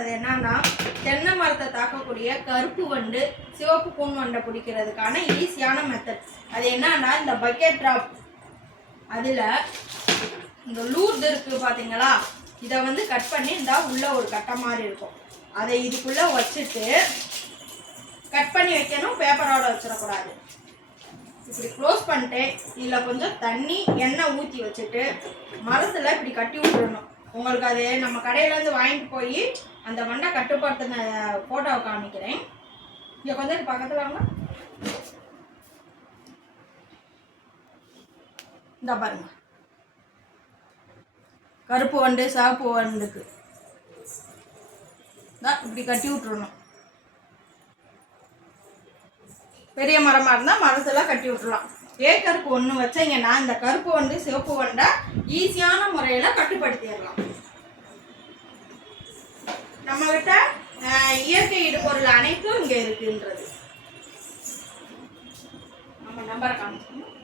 போகிறது என்னன்னா, தென்னை மரத்தை தாக்கக்கூடிய கருப்பு வண்டு சிவப்பு கூன் வண்டை பிடிக்கிறதுக்கான ஈஸியான மெத்தட். அது என்னன்னா, இந்த பக்கெட் ட்ராப் அதில் இந்த லூர்து இருக்குது பார்த்தீங்களா, இதை வந்து கட் பண்ணி இந்த உள்ள ஒரு கட்டை மாதிரி இருக்கும், அதை இதுக்குள்ளே வச்சுட்டு கட் பண்ணி வைக்கணும். பேப்பரோட வச்சிடக்கூடாது. இப்படி க்ளோஸ் பண்ணிட்டு இதில் கொஞ்சம் தண்ணி எண்ணெய் ஊற்றி வச்சுட்டு மரத்தில் இப்படி கட்டி விட்டுறணும். உங்களுக்கு அது நம்ம கடையிலேருந்து வாங்கிட்டு போய் அந்த வண்டை கட்டுப்படுத்தின ஃபோட்டோவை காமிக்கிறேன். இங்கே கொஞ்சம் பக்கத்தில் வாங்க. இந்த பாருங்க, கருப்பு வண்டு சிவப்பு வண்டுக்கு தான் இப்படி கட்டி விட்டுறணும். பெரிய மரமாக இருந்தால் மரத்தில் கட்டி விட்டுலாம். ஏக்கருக்கு 1 வச்சிங்கன்னா இந்த கருப்பு வண்டு சிவப்பு வண்டை ஈஸியான முறையில் கட்டுப்படுத்திடலாம். நம்மகிட்ட இயற்கை இடுபொருள் அனைத்தும் இங்கே இருக்குன்றது. நம்ம நம்பரை காமிக்கணும்.